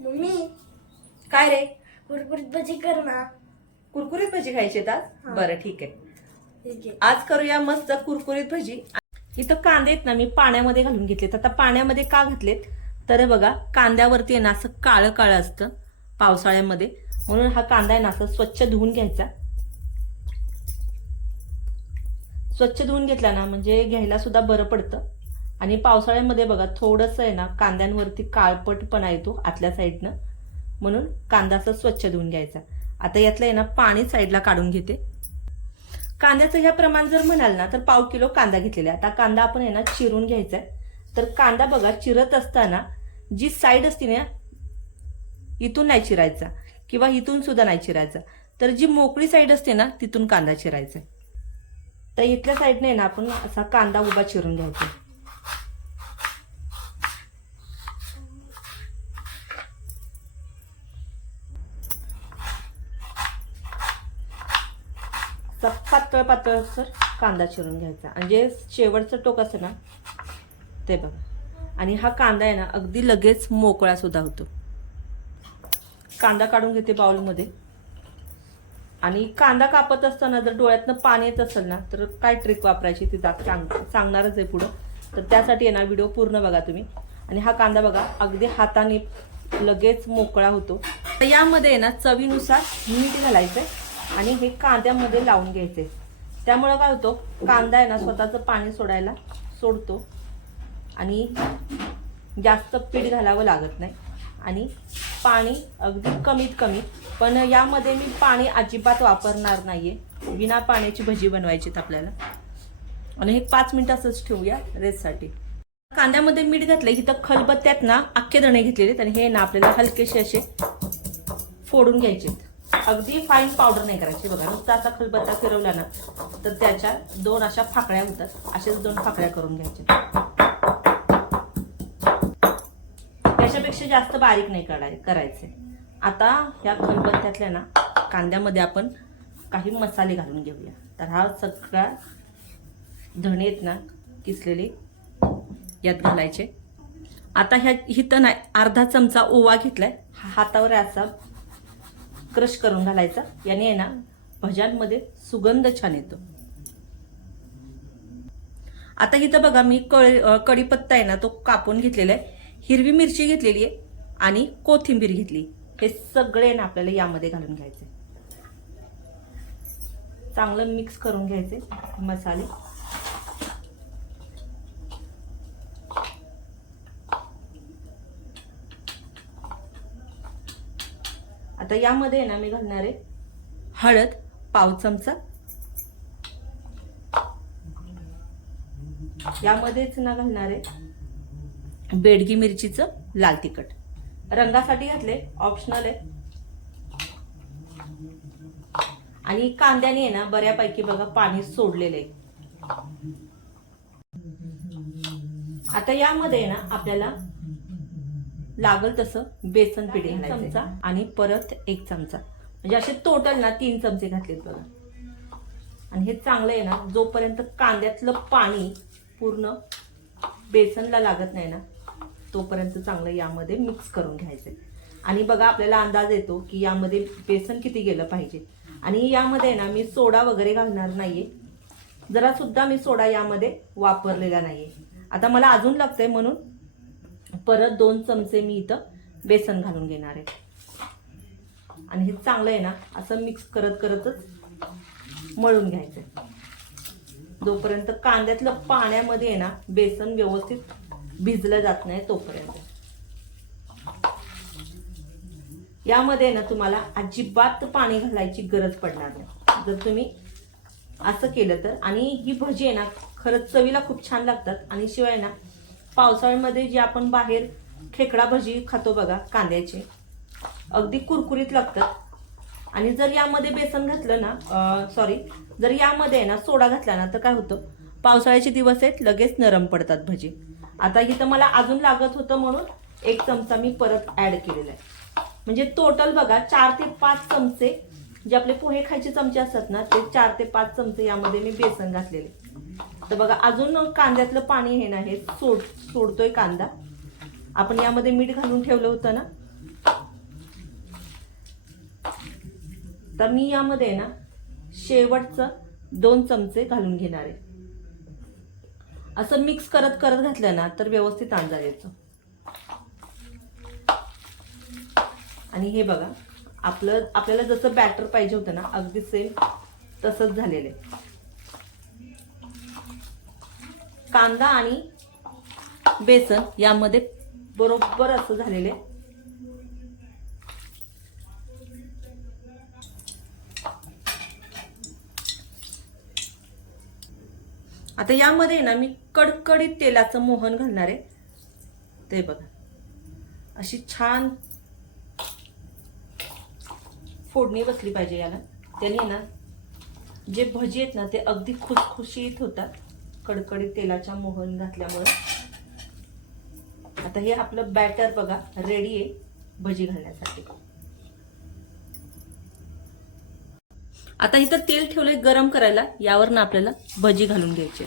Mummy काय रे? कुरकुरीत भजी कर ना. कुरकुरीत भजी खायची आज. बरं ठीक आहे. आज करूया मस्त कुरकुरीत भजी. इथं कांदे आहेत ना मी पाण्यामध्ये घालून घेतलेत. आता पाण्यामध्ये का घातलेत? तर बघा कांद्यावरती आहे ना असं काळं काळं असतं पावसाळ्यामध्ये. म्हणून हा कांदा आहे ना असं स्वच्छ धुवून घ्यायचा. स्वच्छ धुवून घेतला ना म्हणजे घ्यायला सुद्धा बरं पडतं. आणि पावसाळ्यामध्ये बघा थोडंसं आहे ना कांद्यांवरती काळपटपणा येतो आतल्या साईडनं. म्हणून कांदा असा स्वच्छ धुवून घ्यायचा. आता यातलं आहे ना पाणी साईडला काढून घेते. कांद्याचं ह्या प्रमाण जर म्हणाल ना तर पाव किलो कांदा घेतलेला आहे. आता कांदा आपण आहे ना चिरून घ्यायचा आहे. तर कांदा बघा चिरत असताना जी साईड असते ना इथून नाही चिरायचा किंवा इथून सुद्धा नाही चिरायचा. तर जी मोकळी साईड असते ना तिथून कांदा चिरायचा तर इथल्या साईडने ना आपण असा कांदा उभा चिरून घ्यायचा. पातळ पातळ सर कांदा चिरून घ्यायचा. आणि जे शेवटचं टोक असतं ना ते बघा. आणि हा कांदा आहे ना अगदी लगेच मोकळा सुद्धा होतो. कांदा काढून घेते बाउलमध्ये. आणि कांदा कापत असताना जर डोळ्यातनं पाणी येत असेल ना तर काय ट्रिक वापरायची ती दाख- सांग सांगणारच आहे पुढं. तर त्यासाठी आहे ना व्हिडिओ पूर्ण बघा तुम्ही. आणि हा कांदा बघा अगदी हाताने लगेच मोकळा होतो. तर यामध्ये आहे ना चवीनुसार मीठ घालायचं आहे आणि हे कांद्यामध्ये लावून घ्यायचे. त्यामुळं काय होतो कांदा आहे ना स्वतःचं पाणी सोडायला सोडतो. आणि जास्त पीठ घालावं लागत नाही. आणि पाणी अगदी कमीत कमी पण यामध्ये मी पाणी अजिबात वापरणार नाही आहे बिना पाण्याची भजी बनवायची आहेत आपल्याला. आणि हे पाच मिनिट असंच ठेवूया रेससाठी कांद्यामध्ये मीठ घातलं इथं खलबत्त्यात ना अख्खे दणे घेतलेले आहेत. आणि हे ना आपल्याला हलकेसे असे फोडून घ्यायचे अगदी फाईन पावडर नाही करायची बघा. नुसता असा खलबत्ता फिरवला ना तर त्याच्या दोन अशा फाकड्या होतात. अशाच दोन फाकड्या करून घ्यायच्या. त्याच्यापेक्षा जास्त बारीक नाही कराय करायचे. आता ह्या खलबत्त्यातल्या ना कांद्यामध्ये आपण काही मसाले घालून घेऊया. तर हा सगळा धणे आहेत ना किसलेले यात घालायचे. आता ह्या हिथं नाही अर्धा चमचा ओवा घेतलाय. हा हातावर असा क्रश करून घालायचा. याने आहे ना भज्यांमध्ये सुगंध छान येतो. आता इथं बघा मी कळ कढीपत्ता आहे ना तो कापून घेतलेला आहे. हिरवी मिरची घेतलेली आहे आणि कोथिंबीर घेतली. हे सगळे ना आपल्याला यामध्ये घालून घ्यायचे. चांगलं मिक्स करून घ्यायचे मसाले. आता यामध्ये आहे ना मी घालणार आहे हळद पाव चमचा. यामध्येच ना घालणार आहे बेडगी मिरचीचं लाल तिखट. रंगासाठी घातले ऑप्शनल आहे. आणि कांद्याने आहे ना बऱ्यापैकी बघा पाणी सोडलेलं आहे. आता यामध्ये आहे ना आपल्याला लागल तसं बेसन पीठ एक चमचा आणि परत एक चमचा. म्हणजे असे टोटल ना तीन चमचे घातलेत बघा. आणि हे चांगलं आहे ना जोपर्यंत कांद्यातलं पाणी पूर्ण बेसनला लागत नाही ना तोपर्यंत चांगलं यामध्ये मिक्स करून घ्यायचं आणि बघा आपल्याला अंदाज येतो की यामध्ये बेसन किती गेलं पाहिजे. आणि यामध्ये ना मी सोडा वगैरे घालणार नाहीये. जरा सुद्धा मी सोडा यामध्ये वापरलेला नाहीये. आता मला अजून लागतंय म्हणून परत दोन चमचे मी इथं बेसन घालून घेणार आहे. आणि हे चांगलं आहे ना असं मिक्स करत करतच मळून घ्यायचं जोपर्यंत कांद्यातलं पाण्यामध्ये आहे ना बेसन व्यवस्थित भिजलं जात नाही तोपर्यंत. यामध्ये ना तुम्हाला अजिबात पाणी घालायची गरज पडणार नाही. जर तुम्ही असं केलं तर आणि ही भजी आहे ना खरंच चवीला खूप छान लागतात. आणि शिवाय ना पावसाळ्यामध्ये जे आपण बाहेर खेकडा भजी खातो बघा कांद्याचे. अगदी कुरकुरीत लागतात. आणि जर यामध्ये बेसन घातलं ना सॉरी जर यामध्ये आहे ना सोडा घातला ना तर काय होतं? पावसाळ्याचे दिवस आहेत लगेच नरम पडतात भजी. आता इथं मला अजून लागत होतं म्हणून एक चमचा मी परत ॲड केलेला आहे. म्हणजे टोटल बघा चार ते पाच चमचे जे आपले पोहे खायचे चमचे असतात ना ते चार ते पाच चमचे यामध्ये मी बेसन घातलेले. तर बघा अजून कांद्यातलं पाणी हे ना हे सोड सोडतोय कांदा. आपण यामध्ये मीठ घालून ठेवलं होतं ना? तर मी यामध्ये ना शेवटचं दोन चमचे घालून घेणार आहे. असं मिक्स करत करत घातलं ना तर व्यवस्थित अंदाज यायचं आणि हे बघा आपलं आपल्याला जसं बॅटर पाहिजे होतं ना अगदी सेम तसंच झालेलं आहे. कांदा आणि बेसन यामध्ये बरोबर असं झालेलं. आहे आता यामध्ये ना मी कडकडीत तेलाचं मोहन घालणार आहे. ते बघा. अशी छान फोडणी बसली पाहिजे याला. त्याने ना जे भजी आहेत ना ते अगदी खुसखुशीत होतात. कडकडीत तेलाच्या मोहन घातल्यामुळं. आता हे आपलं बॅटर बघा रेडी आहे भजी घालण्यासाठी. आता इथं तेल ठेवलंय गरम करायला यावरनं आपल्याला भजी घालून घ्यायची.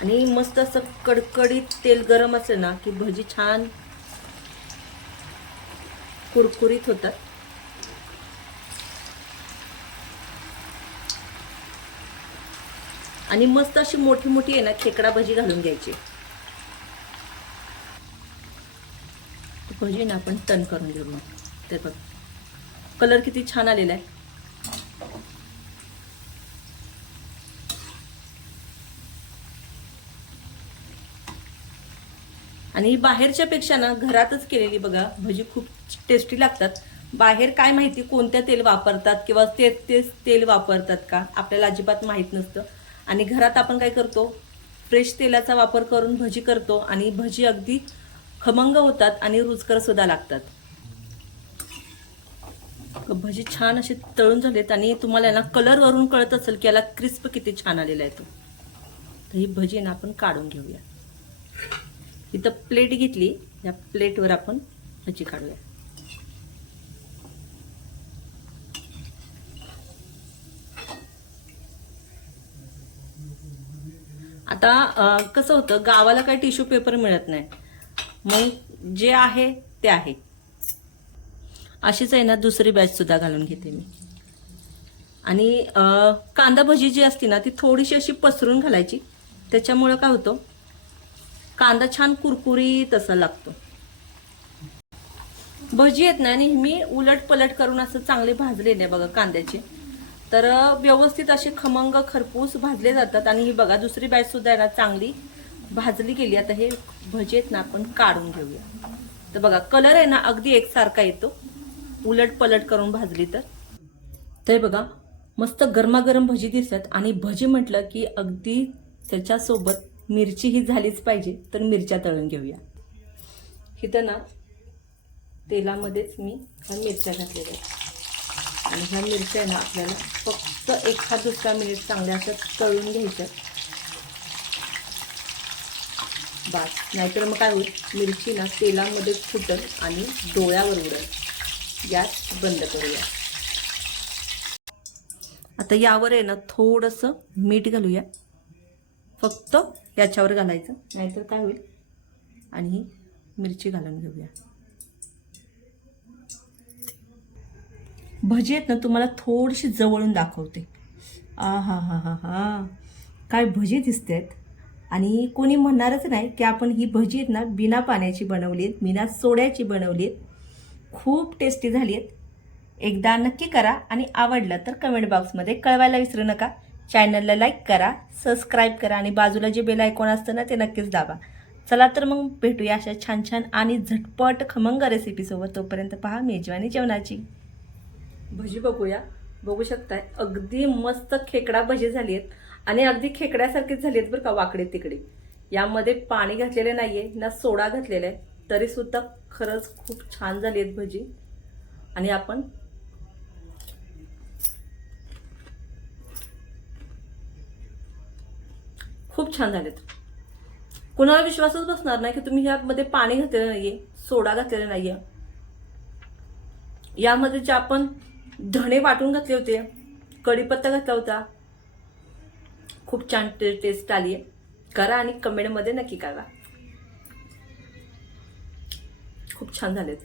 आणि मस्त असं कडकडीत तेल गरम असेल ना की भजी छान कुरकुरीत होतात. आणि मस्त अशी मोठी मोठी आहे ना खेकडा भजी घालून घ्यायची. भजी ना आपण टन करून घेऊ मग. ते बघ. कलर किती छान आलेला आहे. आणि बाहेरच्या पेक्षा ना घरातच केलेली बघा भजी खूप टेस्टी लागतात. बाहेर काय माहिती कोणत्या तेल वापरतात किंवा ते तेच तेल वापरतात का? आपल्याला अजिबात माहीत नसतं. आणि घरात आपण काय करतो? फ्रेश तेलाचा वापर करून भजी करतो आणि भजी अगदी खमंग होतात आणि रुचकर सुद्धा लागतात. भजी छान असे तळून झालेत आणि तुम्हाला ना कलर वरून कळत असेल की याला क्रिस्प किती छान आलेला आहे तो. तर ही भजी ना आपण काढून घेऊया. इथं प्लेट घेतली या प्लेटवर आपण भजी काढूया. आता कसं होतं गावाला काही टिश्यू पेपर मिळत नाही. मग जे आहे ते आहे. अशीच आहे ना दुसरी बॅच सुद्धा घालून घेते मी. आणि कांदा भजी जी असते ना ती थोडीशी अशी पसरून घालायची. त्याच्यामुळं काय होतं कांदा छान कुरकुरीत असा लागतो. भजी आहेत ना मी उलट पलट करून असं चांगले भाजलेले बघा कांद्याचे. तर व्यवस्थित असे खमंग खरपूस भाजले जातात आणि ही बघा दुसरी बॅच सुद्धा आहे ना चांगली भाजली गेली. आता हे भजेत आहेत ना आपण काढून घेऊया. तर बघा कलर आहे ना अगदी एकसारखा येतो. उलट पलट करून भाजली तर. ते बघा मस्त गरमागरम भजी दिसतात. आणि भजी म्हटलं की अगदी त्याच्यासोबत मिरची ही झालीच पाहिजे तर मिरच्या तळून घेऊया. इथं ना तेलामध्येच मी मिरच्या घातलेल्या आहेत. आणि ह्या मिरच्या आहे ना आपल्याला फक्त एखाद दुसरा मिनिट चांगल्या असं तळून घ्यायचं बस नाहीतर मग काय होईल? मिरची ना तेलामध्ये फुटल आणि डोळ्यावर उडेल. गॅस बंद करूया. आता यावर आहे ना थोडंसं मीठ घालूया. फक्त याच्यावर घालायचं. नाहीतर काय होईल? आणि मिरची घालून घेऊया. भजी आहेत ना तुम्हाला थोडीशी जवळून दाखवते. आ हा हा हा. हा काय भजी दिसते आहेत आणि कोणी म्हणणारच नाही की आपण ही भजी आहेत ना बिना पाण्याची बनवली आहेत बिना सोड्याची बनवली आहेत. खूप टेस्टी झाली आहेत. एकदा नक्की करा आणि आवडलं तर कमेंट बॉक्समध्ये कळवायला विसरू नका. चॅनलला लाईक करा सबस्क्राईब करा आणि बाजूला जे बेल आयकॉन असतं ना ते नक्कीच दाबा. चला तर मग भेटूया अशा छान छान आणि झटपट खमंग रेसिपीसोबत तोपर्यंत पहा मेजवानी जेवणाची. भजी बघूया. बघू शकताय. अगदी मस्त खेकडा भजी झाली आहेत आणि अगदी खेकड्यासारखीच झाली आहेत बरं का वाकडे तिकडे. यामध्ये पाणी घातलेले नाहीये ना सोडा घातलेला आहे. तरी सुद्धा खरंच खूप छान झाली आहेत भजी. आणि आपण खूप छान झालेत. कुणाला विश्वासच बसणार नाही की तुम्ही यामध्ये पाणी घातलेलं नाहीये सोडा घातलेला नाहीये. यामध्ये जे आपण धणे वाटून घातले होते. कढीपत्ता घातला होता. खूप छान टे टेस्ट आली आहे. करा आणि कमेंटमध्ये नक्की करा खूप छान झालेत.